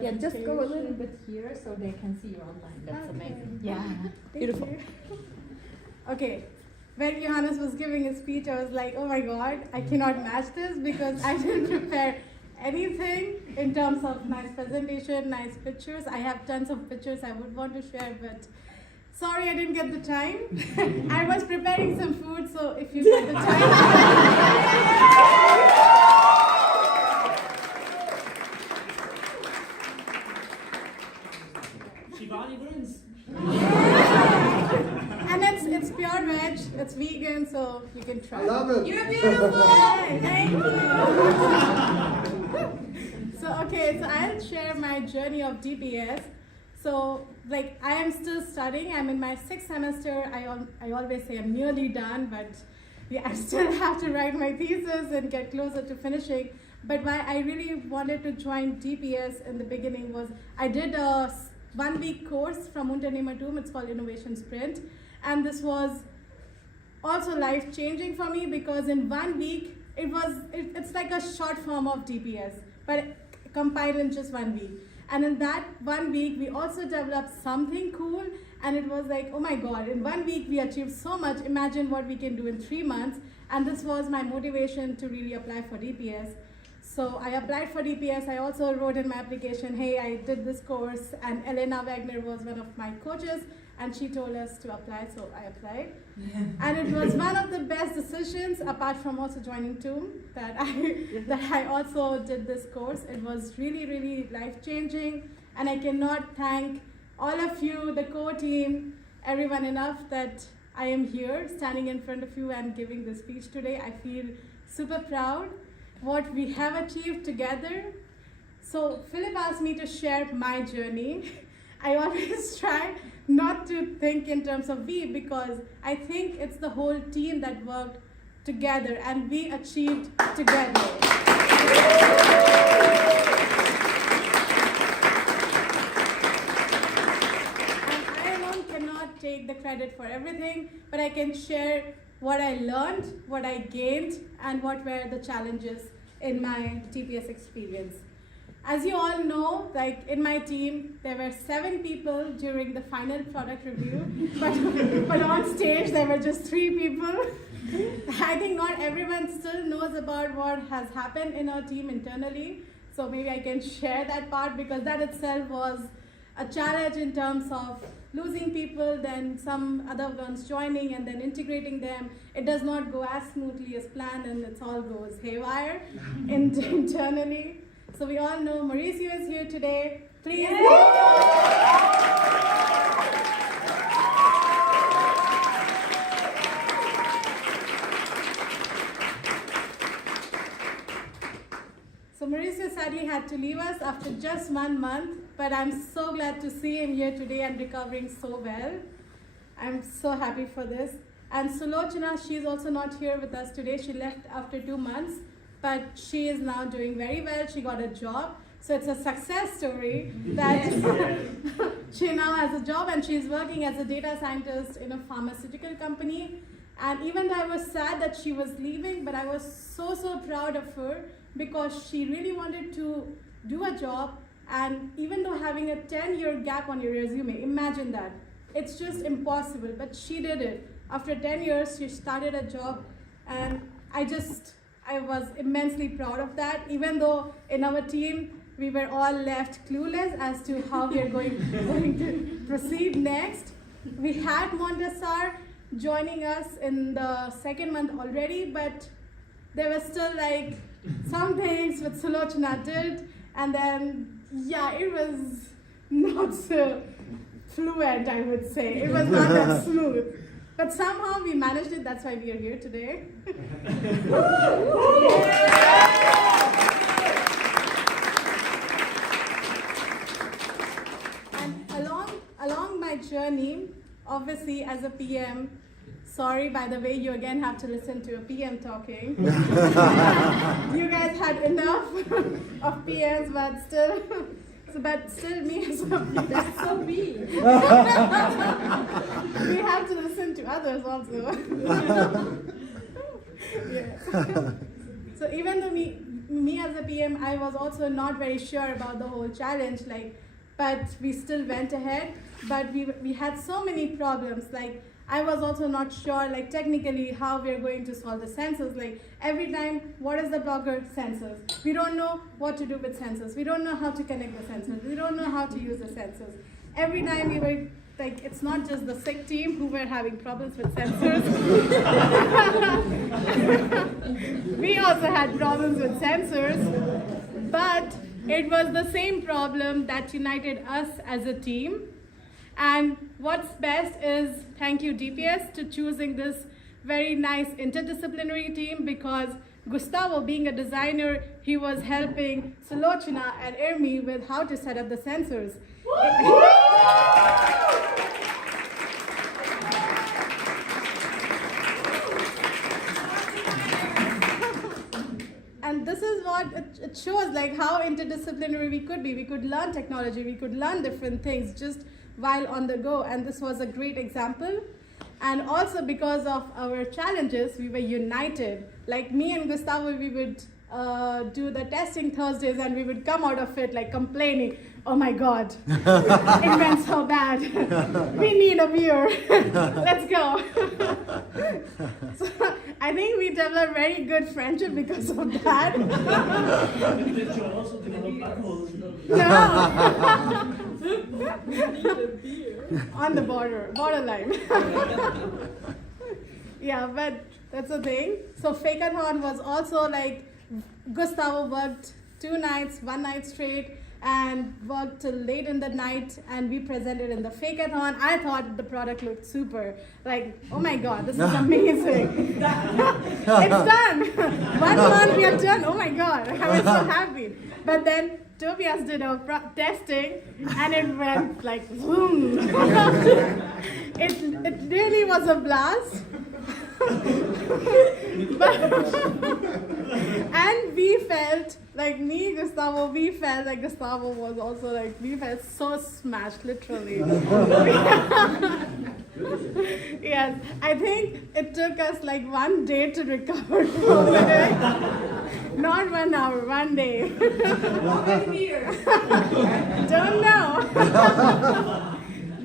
Yeah, just go a little bit here so they can see you online. That's amazing. Yeah, beautiful. Okay, when Johannes was giving his speech, I was like, oh my God, I cannot match this because I didn't prepare anything in terms of nice presentation, nice pictures. I have tons of pictures I would want to share, but sorry I didn't get the time. I was preparing some food, so if you get the time. Shivani wins. And it's pure veg, it's vegan, so you can try. I love it. You're beautiful! Thank you! So I'll share my journey of DPS. So like I am still studying, I'm in my 6th semester. I always say I'm nearly done, but I still have to write my thesis and get closer to finishing. But why I really wanted to join DPS in the beginning was I did a 1-week course from UnternehmerTUM. It's called Innovation Sprint, and this was also life-changing for me because in 1 week it's like a short form of DPS, but compiled in just 1 week. And in that 1 week, we also developed something cool, and it was like, oh my God, in 1 week we achieved so much. Imagine what we can do in 3 months. And this was my motivation to really apply for DPS. So I applied for DPS. I also wrote in my application, hey, I did this course, and Elena Wagner was one of my coaches, and she told us to apply, so I applied. Yeah. And it was one of the best decisions, apart from also joining TUM, that I also did this course. It was really, really life-changing, and I cannot thank all of you, the core team, everyone enough that I am here, standing in front of you and giving this speech today. I feel super proud what we have achieved together. So Philip asked me to share my journey. I always try not to think in terms of we, because I think it's the whole team that worked together and we achieved together. And I alone cannot take the credit for everything, but I can share what I learned, what I gained, and what were the challenges in my TPS experience. As you all know, like in my team, there were 7 people during the final product review, but on stage there were just 3 people. I think not everyone still knows about what has happened in our team internally, so maybe I can share that part, because that itself was a challenge in terms of losing people, then some other ones joining, and then integrating them. It does not go as smoothly as planned, and it all goes haywire internally. So we all know Mauricio is here today. Please. So Mauricio sadly had to leave us after just 1 month, but I'm so glad to see him here today and recovering so well. I'm so happy for this. And Sulochana, she's also not here with us today. She left after 2 months. But she is now doing very well. She got a job. So it's a success story that she now has a job, and she's working as a data scientist in a pharmaceutical company. And even though I was sad that she was leaving, but I was so proud of her, because she really wanted to do a job. And even though having a 10-year gap on your resume, imagine that. It's just impossible, but she did it. After 10 years, she started a job, and I was immensely proud of that, even though in our team, we were all left clueless as to how we are going to proceed next. We had Montessar joining us in the 2nd month already, but there were still like some things which Sulochana did, and then, yeah, it was not so fluent, I would say. It was not that smooth. But somehow we managed it, that's why we are here today. And along my journey, obviously as a PM, sorry, by the way, you again have to listen to a PM talking. You guys had enough of PMs, but still me as a PM. That's so me. We have to listen to others also. Yeah. So even though me as a PM, I was also not very sure about the whole challenge, but we still went ahead. But we had so many problems. I was also not sure, technically how we're going to solve the sensors. Every time, what is the blocker? Sensors. We don't know what to do with sensors. We don't know how to connect the sensors. We don't know how to use the sensors. Every time we were, it's not just the SIG team who were having problems with sensors. We also had problems with sensors, but it was the same problem that united us as a team. And what's best is, thank you DPS to choosing this very nice interdisciplinary team, because Gustavo, being a designer, he was helping Sulochana and Irmi with how to set up the sensors. And this is what it shows, how interdisciplinary we could be. We could learn technology, we could learn different things just while on the go, and this was a great example. And also because of our challenges, we were united. Me and Gustavo, we would do the testing Thursdays, and we would come out of it complaining, oh my God, it went so bad. We need a beer. Let's go. So I think we developed very good friendship because of that. Did you also develop alcohol? No. On the borderline. Yeah, but that's the thing. So Fakeathon was also Gustavo worked 2 nights, 1 night straight, and worked till late in the night, and we presented in the Fakeathon. I thought the product looked super. Oh my God, this is amazing. It's done. 1 month we are done. Oh my God, I was so happy. But then Tobias did our testing, and it went boom. It really was a blast. And we felt me, Gustavo, we felt Gustavo was also we felt so smashed, literally. Yes, I think it took us 1 day to recover from it. Not 1 hour, 1 day. How many years? Don't know.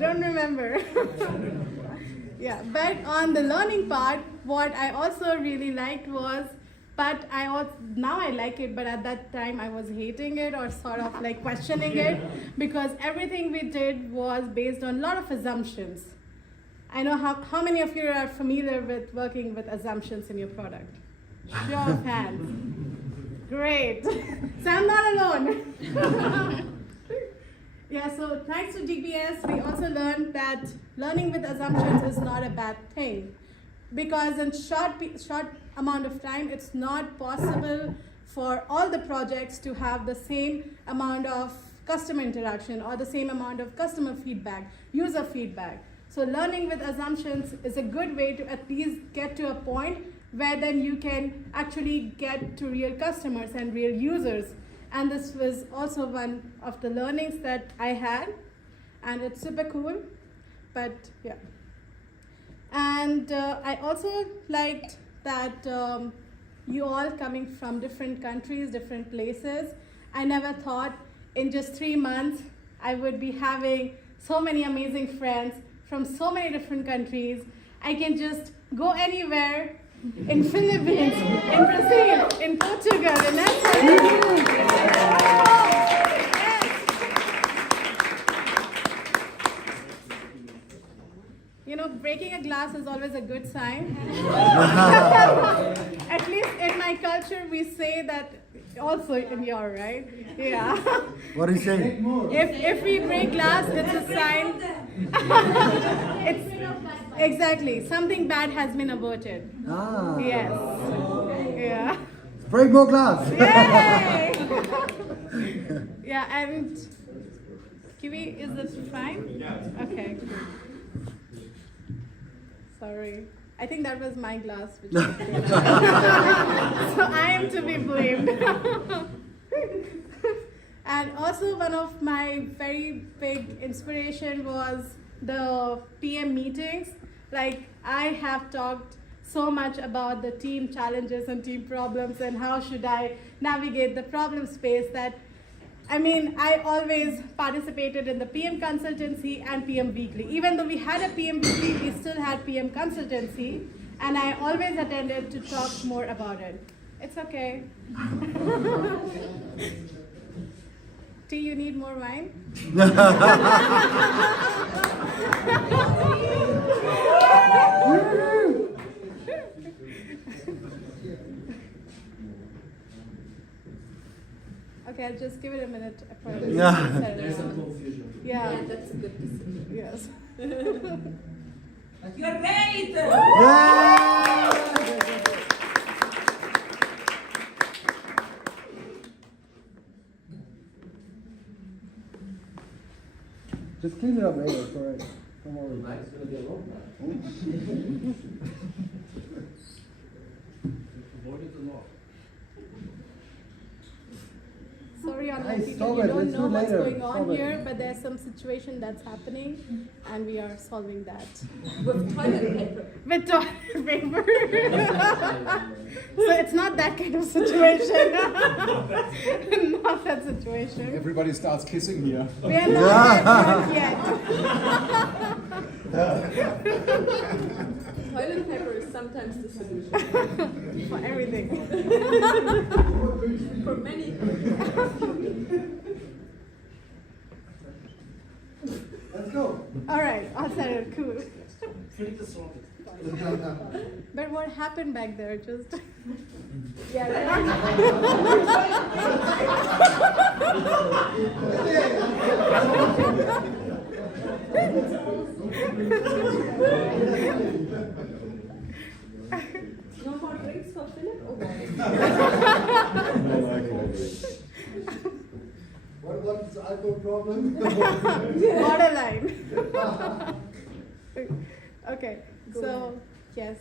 Don't remember. Yeah, but on the learning part, what I also really liked was, now I like it, but at that time I was hating it, or sort of questioning it, because everything we did was based on a lot of assumptions. I know how many of you are familiar with working with assumptions in your product? Show of hands. Great. So I'm not alone. Yeah, so thanks to DPS, we also learned that learning with assumptions is not a bad thing, because in short amount of time, it's not possible for all the projects to have the same amount of customer interaction or the same amount of customer feedback, user feedback. So learning with assumptions is a good way to at least get to a point where then you can actually get to real customers and real users. And this was also one of the learnings that I had, and it's super cool, but yeah. And I also liked that you all coming from different countries, different places. I never thought in just 3 months I would be having so many amazing friends from so many different countries. I can just go anywhere, in Philippines, in Brazil, in Portugal, in Netherlands. You know, breaking a glass is always a good sign. At least in my culture, we say that also in your, right? Yeah. What do you say? If we break glass, it's a sign. It's exactly something bad has been averted. Ah. Yes. Yeah. Break more glass. Yay! Yeah, and Kiwi, is this fine? Yeah. Okay. Good. Sorry. I think that was my glass. Which so I am to be blamed. And also one of my very big inspiration was the PM meetings. Like, I have talked so much about the team challenges and team problems and how should I navigate the problem space that, I mean, I always participated in the PM consultancy and PM weekly. Even though we had a PM weekly, we still had PM consultancy, and I always attended to talk more about it. It's okay. Tea, you need more wine? Okay, I'll just give it a minute. There's some confusion. Yeah. That's a good decision. Yes. You're great! Just clean it up later, it's alright. Don't worry. Tonight's gonna be a long night. Avoid it a lot. Sorry, online Guys, people, stop you it. don't Let's know do what's later. going on Stop it. here, but there's some situation that's happening, and we are solving that With toilet paper. with toilet paper. So it's not that kind of situation. Not that situation. Everybody starts kissing here. We are not that yet. Toilet paper is sometimes the solution. For everything. For many. Let's go. All right, all settled, cool. Flick the socket. But what happened back there? Just No more drinks for Philip? Oh, What about this alcohol problem? borderline. Okay, so yes,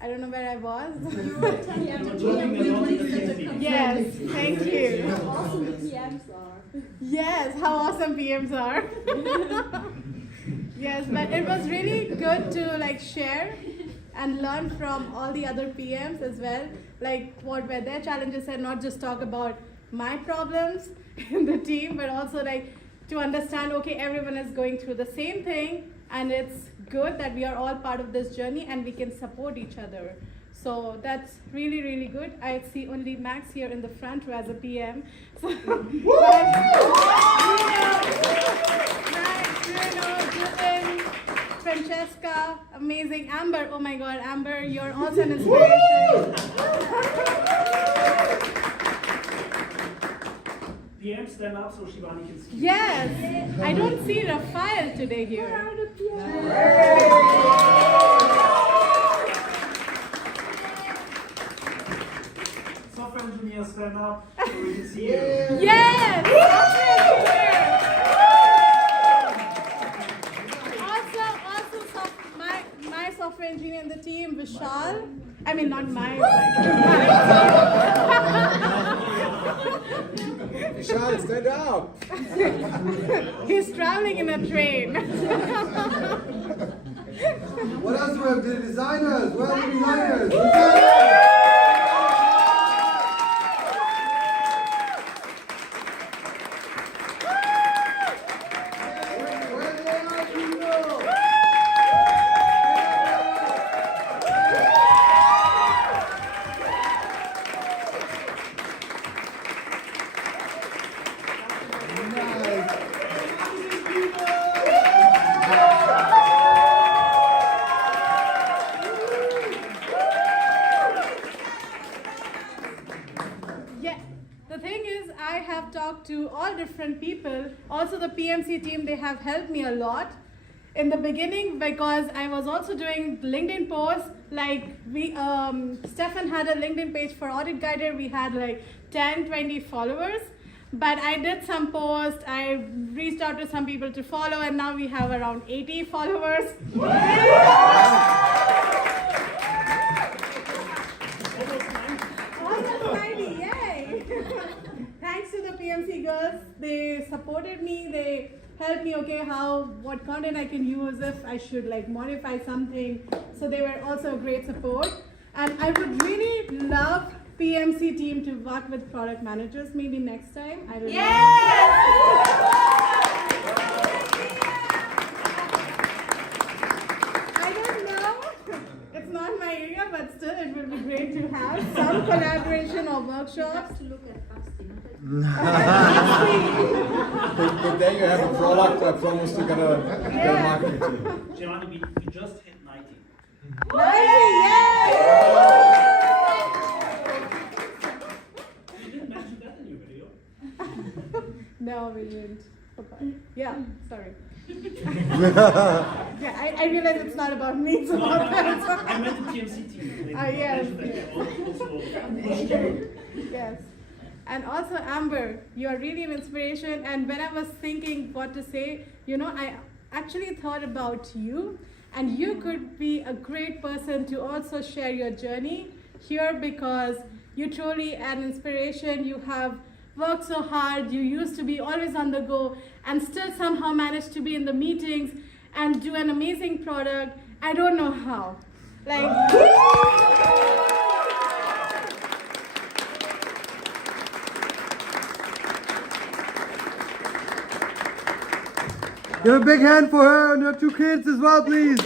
I don't know where I was. you were telling me Yes, thank you. how awesome the PMs are. Yes, how awesome PMs are. Yes, but it was really good to like share and learn from all the other PMs as well, like what were their challenges and not just talk about my problems in the team, but also like to understand, okay, everyone is going through the same thing and it's good that we are all part of this journey and we can support each other. So that's really, really good. I see only Max here in the front row as a PM. So, Francesca, amazing. Amber, oh my God, Amber, you're also an inspiration. PM, stand up so Shivani can see. Yes, I don't see Raphael today here. Software engineer, stand up so we can see you. Yes! Also, my software engineer in the team, Vishal. I mean, not mine. Vishal, stand up! He's traveling in a train. What else do we have? The designers. Where are the designers? Where they are, people? Yeah, the thing is, I have talked to all different people. Also, the PMC team, they have helped me a lot in the beginning because I was also doing LinkedIn posts. Like Stefan had a LinkedIn page for Audit Guider. We had like 10, 20 followers. But I did some posts. I reached out to some people to follow, and now we have around 80 followers. Almost 90, yay! Thanks to the PMC girls, they supported me, they help me, okay, what content I can use, if I should like modify something. So they were also a great support. And I would really love PMC team to work with product managers maybe next time. I don't know. I don't know. It's not my area, but still it would be great to have some collaboration or workshops. But then you have a product, I promise to get a marketing team. Shivani, we just hit 90. 90, yay! You didn't mention that in your video. No, we didn't. Okay. Yeah, sorry. Yeah, I realize it's not about me, it's about them. I meant the PMC team. Yes. Yes. Yes. And also, Amber, you are really an inspiration. And when I was thinking what to say, you know, I actually thought about you. And you could be a great person to also share your journey here, because you're truly an inspiration. You have worked so hard. You used to be always on the go and still somehow managed to be in the meetings and do an amazing product. I don't know how. Like, Give a big hand for her and her 2 kids as well, please.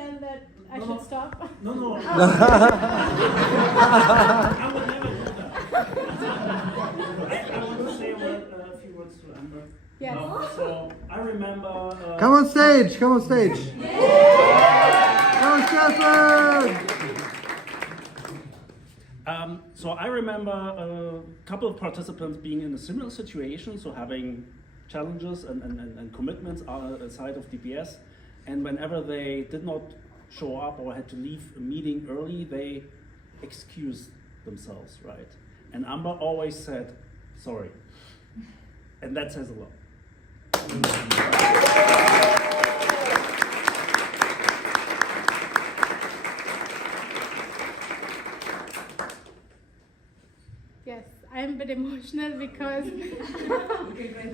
tell that I should stop. No. I would never do that. I want to say a few words to Amber. Yes. So I remember. Come on stage, come on stage. Come on, Stefan. So I remember a couple of participants being in a similar situation, so having challenges and commitments outside of DPS, and whenever they did not show up or had to leave a meeting early, they excused themselves, right? And Amber always said, sorry. And that says a lot. Yes, I'm a bit emotional because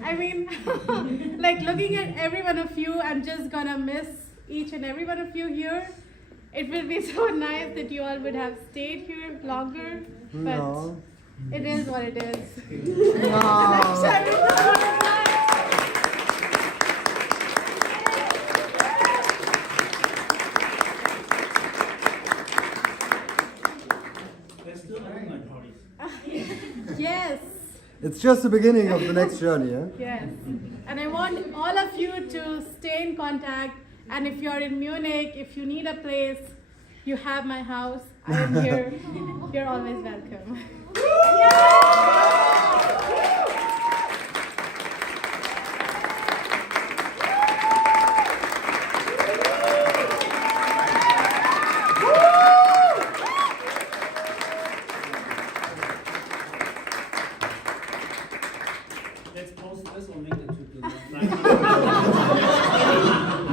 I mean, like looking at every one of you, I'm just gonna miss each and every one of you here. It will be so nice that you all would have stayed here longer, but No. it is what it is. There's still alumni parties. Yes. It's just the beginning of the next journey, eh? Yes, and I want all of you to stay in contact. And if you're in Munich, if you need a place, you have my house. I am here. You're always welcome. Let's post this on LinkedIn to the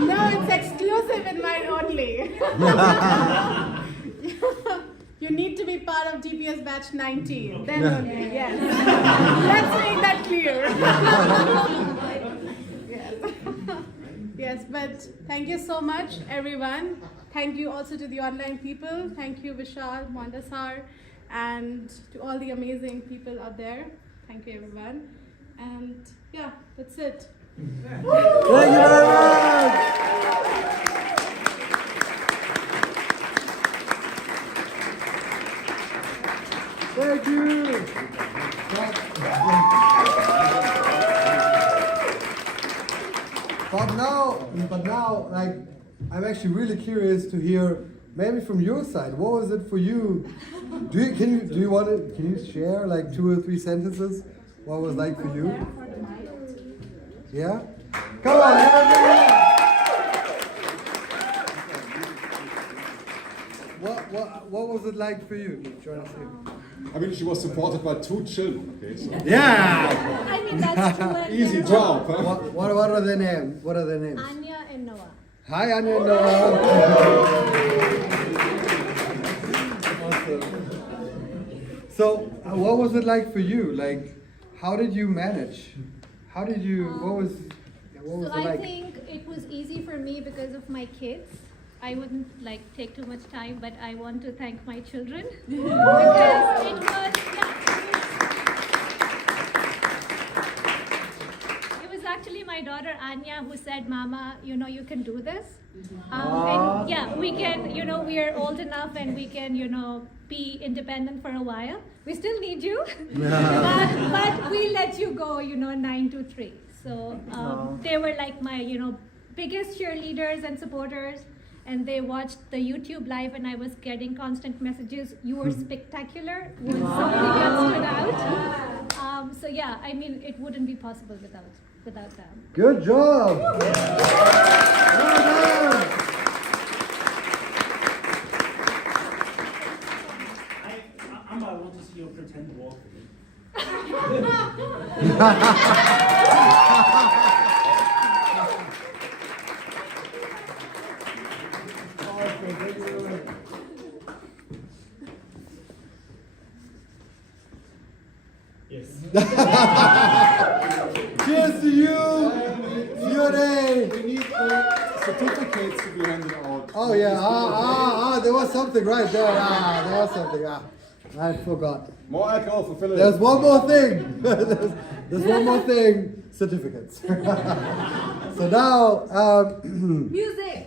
No, it's exclusive in mine only. You need to be part of DPS batch 90. Then only, yes. Let's make that clear. Yes. Yes, but thank you so much, everyone. Thank you also to the online people. Thank you, Vishal, Mondasar, and to all the amazing people out there. Thank you, everyone. And yeah, that's it. Thank you very much. Thank you. But now, like, I'm actually really curious to hear, maybe from your side, what was it for you? Can you share like 2 or 3 sentences? What it was like for you? Yeah? Come on, have a big hand. What was it like for you? Trying to say. I mean, she was supported by 2 children, okay? So Yeah! I mean, that's true. And easy they're job, huh? What are their names? What are their names? Anya and Noah. Hi, Anya and Noah. what was it like for you? Like, how did you manage? How did you? What was So it I like? think it was easy for me because of my kids. I wouldn't like take too much time, but I want to thank my children because it was, it was actually my daughter Anya who said, "Mama, you know you can do this." And yeah, we can, you know, we are old enough and we can, you know, be independent for a while. We still need you, but we let you go, you know, 9 to 3. So they were like my, you know, biggest cheerleaders and supporters. And they watched the YouTube live and I was getting constant messages, "You were spectacular," was something that stood out. So yeah, I mean, it wouldn't be possible without them. Good job. Well done. I want to see you pretend walk. Yes. Cheers to you. Shivani. We need certificates to be handed out. Oh yeah. There was something right there. There was something. I forgot. More alcohol for Philip. There's one more thing. There's one more thing. Certificates. So now, Music.